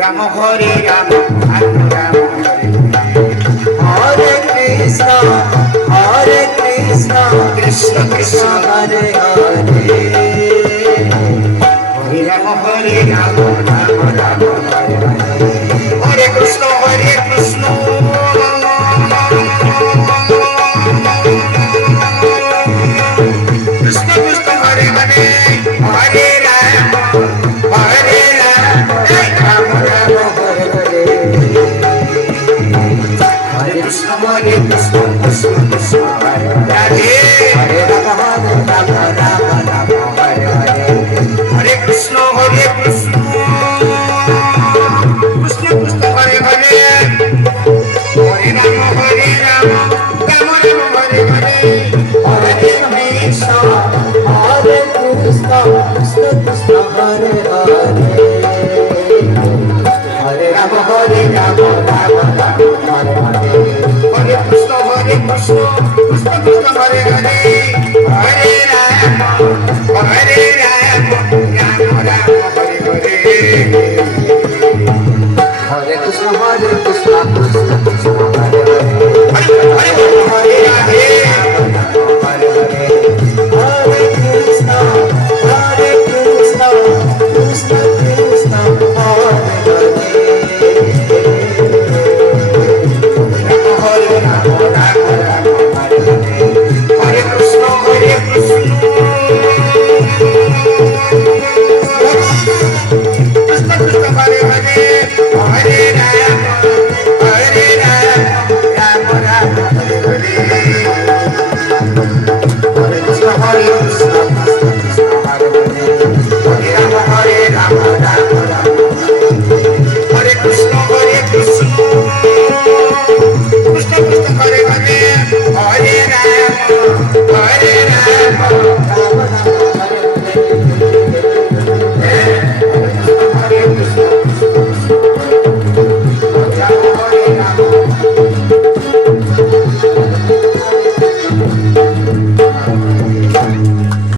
Ram Hare Ram Ram Ram Hare Hare Krishna Krishna Krishna Hare Hare Hare Ram Ram Ram Hare Hare Hare Krishna Krishna Krishna Hare Hare Hare Ram Ram Ram Hare Hare Hare Krishna Krishna Krishna Hare Radhe Hare Ram Ram Ram Hare Hare Hare Krishna Krishna Krishna Krishna Hare Hare Hare Ram Ram Ram Hare Hare Hare Krishna Hare Krishna Krishna Krishna Hare Hare Hare Ram Ram Ram Hare Hare Hare Krishna Krishna Krishna Hare Hare Hare Ram Ram Ram Hare Hare Hare Krishna Krishna Krishna Hare Hare Hare Hare Radhe Hare Hare Hare Krishna Krishna Krishna Krishna Hare Hare Ram Ram Ram Hare Hare Hare Krishna Krishna Krishna Krishna Hare Hare Hare Ram Ram Ram Hare Hare Hare Krishna Krishna Krishna Hare Hare Hare Ram Ram Ram Hare Krishna Krishna Krishna